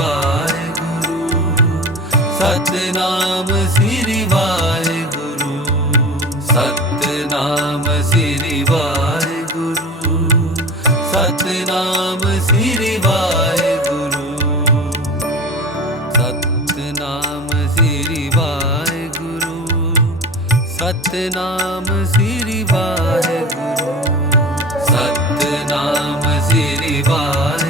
गुरु सम श वा सम नाम सम श वा सम श वा सम श वा सम श्री व